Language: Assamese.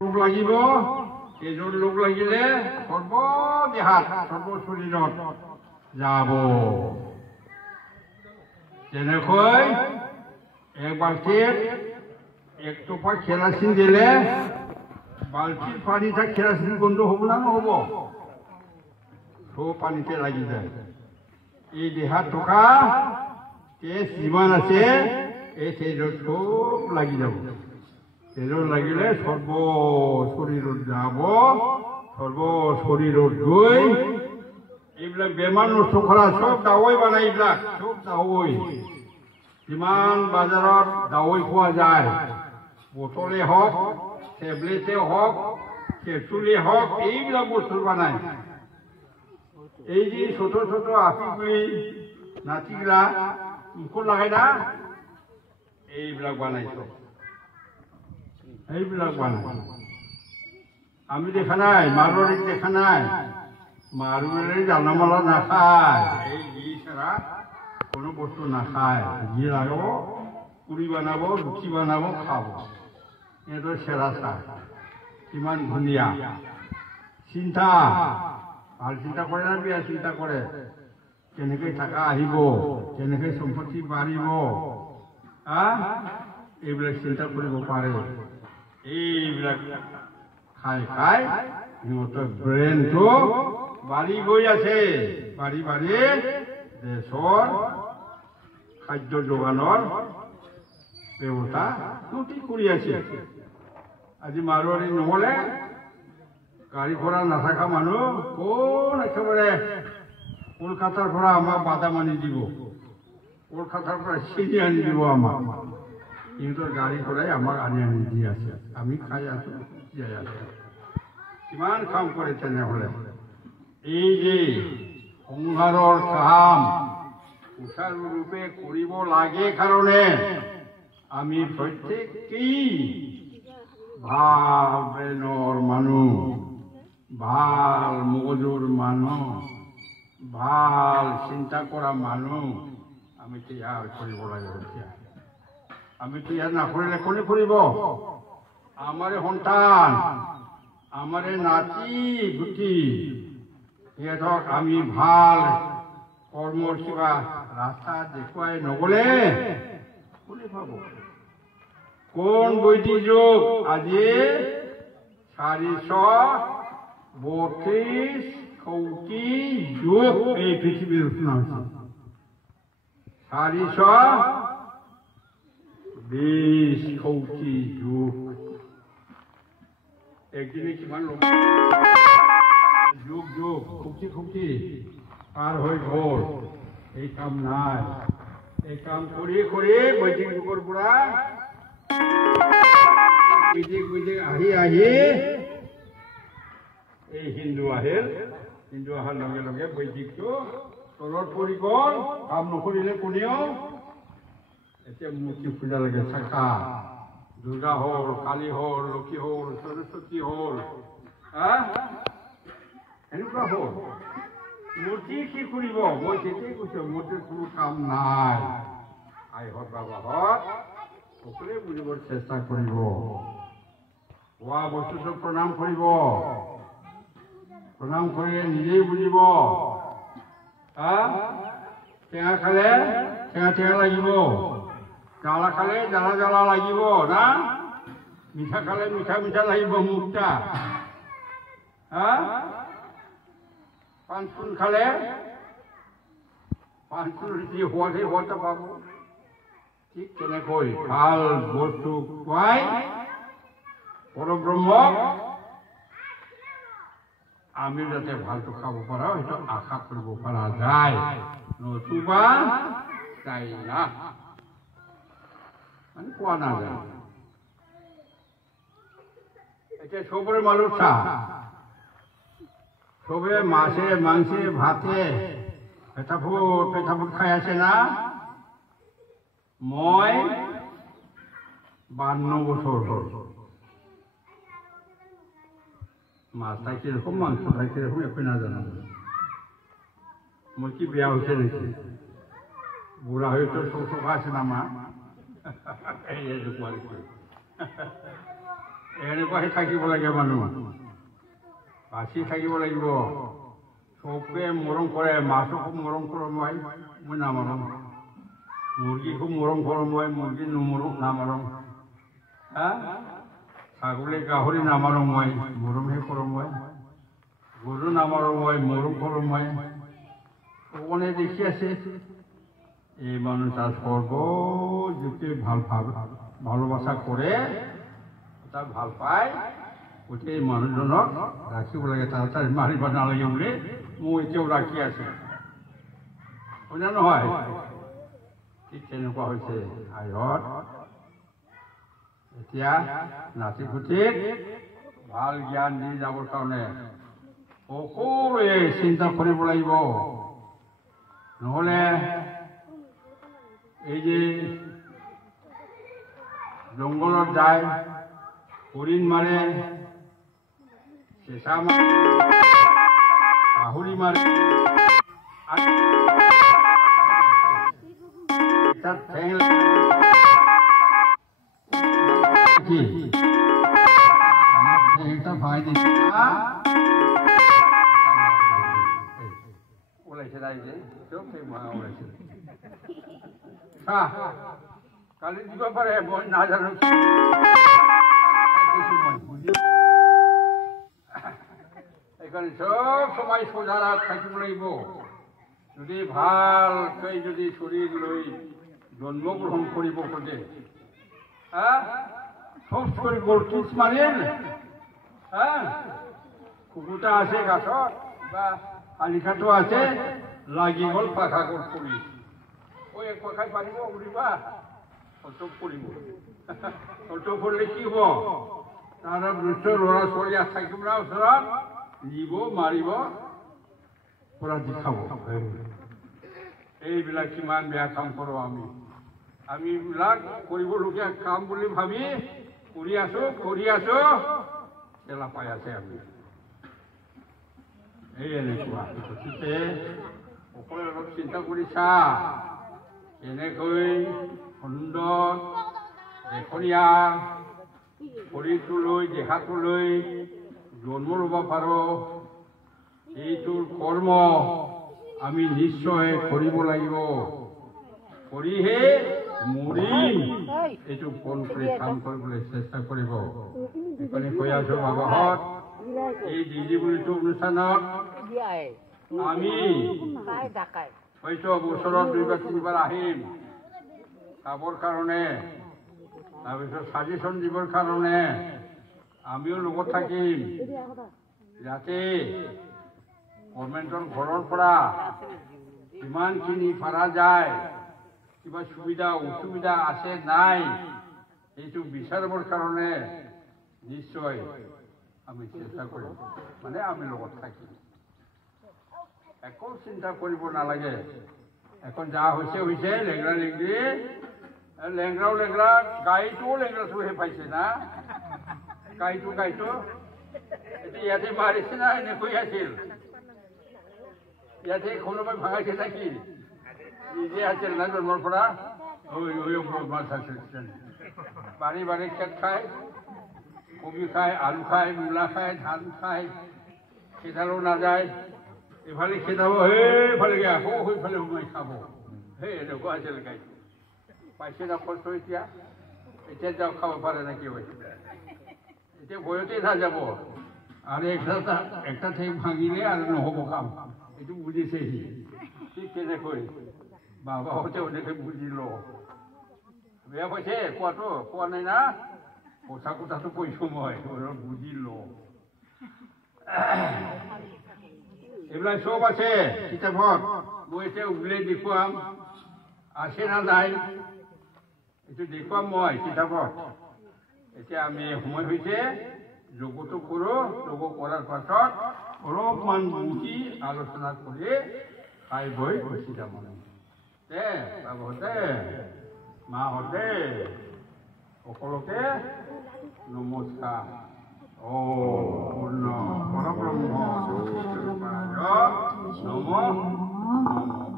লোক লাগিব, এইজন লোক লাগিলে সৰ্বদেহাত সৰ্বশৰীৰত যাব। যেনেকৈ এক বাল্টিত এক টোপা কেৰাচিন দিলে বাল্টিৰ পানীতে কেৰাচিন বন্ধ হ'ব না নহ'ব? চব পানীতে লাগি যায়। এই দেহাত থকা তেজ যিমান আছে এই তেজত চব লাগি যাব। তেজত লাগিলে সৰ্ব শৰীৰত যাব, সৰ্ব শৰীৰত গৈ এইবিলাক বেমাৰ নষ্ট কৰা চব দাৱাই বনাই, এইবিলাক চব দাৱাই। যিমান বাজাৰত দাৱাই পোৱা যায়, বটলে হওক, টেবলেটে হওক, কেপচুলে হওক, এইবিলাক বস্তু বনায়। এই যে ছোট ছোট আপিগুলি নাতিগিলা মুখত লাগাই না, এইবিলাক বানাইছ, এইবিলাক বানাই। আমি দেখা নাই, মাৰোৱাৰীক দেখা নাই, মাৰোৱাৰী জানামালা নাখায়, এই ঘি ছাড়া কোনো বস্তু নাখায়। ঘি লাগাব, পুৰি বনাব, ৰুটি বনাব, খাব। সিহঁতৰ চেৰা চাহ কিমান ধুনীয়া। চিন্তা, ভাল চিন্তা কৰে না বেয়া চিন্তা কৰে? কেনেকৈ টকা আহিব, কেনেকৈ সম্পত্তি বাঢ়িব, এইবিলাক চিন্তা কৰিব পাৰে। এইবিলাক খাই খাই সিহঁতৰ ব্ৰেইনটো বাঢ়ি গৈ আছে, বাঢ়ি বাঢ়ি দেশৰ খাদ্য যোগানৰ ব্যৱস্থা ত্ৰুটি কৰি আছে। আজি মাৰোৱাৰী নহ'লে গাড়ী ঘোঁৰা নাথাকা মানুহ কোন একেবাৰে কলকাতাৰ পৰা আমাক বাদাম আনি দিব, কলকাতাৰ পৰা চিনি আনি দিব আমাক। সিহঁতৰ গাড়ী ঘোঁৰাই আমাক আনি আনি দি আছে, আমি খাই আছো, জীয়াই আছো। কিমান কাম কৰে তেনেহ'লে? এই যে সংসাৰৰ কাম সুচাৰুৰূপে কৰিব লাগে কাৰণে আমি প্ৰত্যেকেই ভাল ব্ৰেইনৰ মানুহ, ভাল মগজুৰ মানুহ, ভাল চিন্তা কৰা মানুহ আমি তৈয়াৰ কৰিব লাগে। আমি তৈয়াৰ নকৰিলে কোনে কৰিব? আমাৰে সন্তান, আমাৰে নাতি গুটি, সিহঁতক আমি ভাল কৰ্মৰ কিবা ৰাস্তা দেখুৱাই নগ'লে কোনে পাব? কোন বৈদিক যুগ? আজি 432 কোটি যুগ এই পৃথিৱীৰ ৰচনা হৈছে। 420 কোটি যুগ। একদিনে কিমান লোক যুগ যুগ কোটি কোটি পাৰ হৈ গ'ল। এই কাম নাই। এই কাম কৰি কৰি বৈদিক যুগৰ পৰা বৈদিক আহি আহি এই হিন্দু আহিল। হিন্দু অহাৰ লগে লগে বৈদিকটো তলত পৰি গ'ল। কাম নকৰিলে কোনেও। এতিয়া মূৰ্তি পূজা লাগে, চাকা দুৰ্গা হ'ল, কালী হ'ল, লক্ষী হ'ল, সৰস্বতী হ'ল, এনেকুৱা হ'ল। মূৰ্তি কি কৰিব? মই তেতিয়াই কৈছো, মূৰ্তিৰ কোনো কাম নাই। আইহঁত বাবাহঁত সকলোৱে বুজিবৰ চেষ্টা কৰিব। হোৱা বস্তুটো প্ৰণাম কৰিব, প্ৰণাম কৰিলে নিজেই বুজিব। টেঙা খালে টেঙা টেঙা লাগিব, জ্বালা খালে জ্বালা জ্বালা লাগিব না, মিঠা খালে মিঠা মিঠা লাগিব মুখটা। পান চুন খালে পান চুন যি সোৱাদে সোৱাদটা পাব। ঠিক তেনেকৈ ভাল বস্তু খুৱাই পৰব্ৰহ্মক আমি যাতে ভালটো খাব পাৰোঁ সেইটো আশা কৰিব পৰা যায়, নতুবা যায় না, মানে পোৱা নাযায়। এতিয়া চবৰে মালত চাহ, চবে মাছে মাংসে ভাতে পেটাফুট খাই আছে না। মই 52 বছৰ হ'ল। মাছ খাই কিরকম, মাংস খাই কিরকম একই না জানা। মই কি বিয়া হয়েছে নাকি? বুড়া হয়ে তো শোষক আছে না মা, এই এনেকুৱাহে থাকিব লাগে মানুহ বাচি থাকিব লাগিব চবে মৰম কৰে মাছকো মৰম কৰোঁ মই নামাৰোঁ মুৰ্গীকো মৰম কৰোঁ মই মুৰ্গী নামাৰোঁ হা ছাগলী গাহৰি নামাৰোঁ মই মৰমহে কৰোঁ মই গৰু নামাৰোঁ মই মৰম কৰোঁ মই ভগৱানে দেখি আছে এই মানুহ তাৰ সৰ্ব যিটো ভালোবাসা কৰে তাক ভাল পায় গোটেই মানুহজনক ৰাখিব লাগে তাৰ মাৰিব নালাগে বুলি মোৰ এতিয়াও ৰাখি আছে হয়নে নহয় ঠিক তেনেকুৱা হৈছে আইহত এতিয়া নাতি পুতিক ভাল জ্ঞান দি যাবৰ কাৰণে সকলোৱে চিন্তা কৰিব লাগিব নহ'লে এই যে জংঘলত যায় হৰিণ মাৰে চেঁচা মাৰে গাহৰি মাৰে ওলাইছে ওলাইছে কালি দিব পাৰে মই নাজানো সেইকাৰণে চব সময় সোজা থাকিব লাগিব যদি ভালকৈ যদি শৰীৰ লৈ জন্মগ্ৰহণ কৰিব খোজে চব কৰি গ'ল কিচ মাৰিল কুকুৰটা আছে গাছত বা শালিকাটো আছে লাগি গ'ল পাখা গ'ল পৰি ঐ এক পাখাই পাৰিব উৰিবা অল্টপ কৰিব অল্টপ কৰিলে কি হ'ব তাৰ দুষ্ট ল'ৰা ছোৱালী থাকিব না ওচৰত নিব মাৰিব পৰা দেখাব এইবিলাক কিমান বেয়া কাম কৰোঁ আমি এইবিলাক কৰিবলগীয়া কাম বুলি ভাবি কৰি আছো চেলা পাই আছে আমি এই এনেকুৱা গতিকে সকলোৱে অলপ চিন্তা কৰি চা এনেকৈ সুন্দৰ দেখনীয়া শৰীৰটো লৈ দেহাটো লৈ জন্ম ল'ব পাৰোঁ এইটোৰ কৰ্ম আমি নিশ্চয় কৰিব লাগিব কৰিহে মৰিম এইটো ফোন কৰি কাম কৰিবলৈ চেষ্টা কৰিব সেইকাৰণে কৈ আছো বাবাহঁত এই দিদি বুলিটো অনুষ্ঠানত আমি হয়তো বছৰত 2 বা 3 বাৰ আহিম চাবৰ কাৰণে তাৰপিছত ছাজেশ্যন দিবৰ কাৰণে আমিও লগত থাকিম যাতে গভৰ্ণমেণ্টৰ ঘৰৰ পৰা কিমানখিনি পাৰা যায় কিবা সুবিধা অসুবিধা আছে নাই এইটো বিচাৰিবৰ কাৰণে নিশ্চয় আমি চেষ্টা কৰিম মানে আমি লগত থাকিম একো চিন্তা কৰিব নালাগে এখন যা হৈছে লেংৰা লেংৰি লেংৰাও লেংৰা গাইটোও লেংৰাটোহে পাইছে না গাইটো এতিয়া ইয়াতে মাৰিছে না এনেকৈ আছিল ইয়াতে কোনোবাই ভাঙাইছে নাকি নিজে আছিল না জন্মৰ পৰা মাছ আছিল বাৰী বাৰী খেত খায় কবি খায় আলু খায় মূলা খায় ধান খায় খেদালো নাযায় এফালে খেদাব সেইফালে আকৌ সেইফালে সোমাই খাব সেই এনেকুৱা আছিল গাইটো পাইছে না কষ্ট এতিয়া যাওঁ খাব পাৰে না কি হৈছে এতিয়া ভয়তে নাযাব আৰু একটা ঠেক ভাঙিলে আৰু নহ'ব কাম এইটো বুজিছে সি ঠিক তেনেকৈ বাবাহঁতে এনেকৈ বুজিল বেয়া পাইছে কোৱাটো কোৱা নাই না সঁচা কথাটো কৈছোঁ মই বুজিল এইবিলাক চব আছে কিতাপত মই এতিয়া উলিয়াই দেখুৱাম আছে না নাই এইটো দেখুৱাম মই কিতাপত এতিয়া আমি সময় হৈছে যোগটো কৰোঁ যোগ কৰাৰ পাছত অলপমান বুজি আলোচনা কৰি খাই বৈ গুচি যাম দে বাবুহঁতে মাহঁতে সকলোকে নমস্কাৰ পূৰ্ণ পৰব্ৰহ্ম নমঃ নমঃ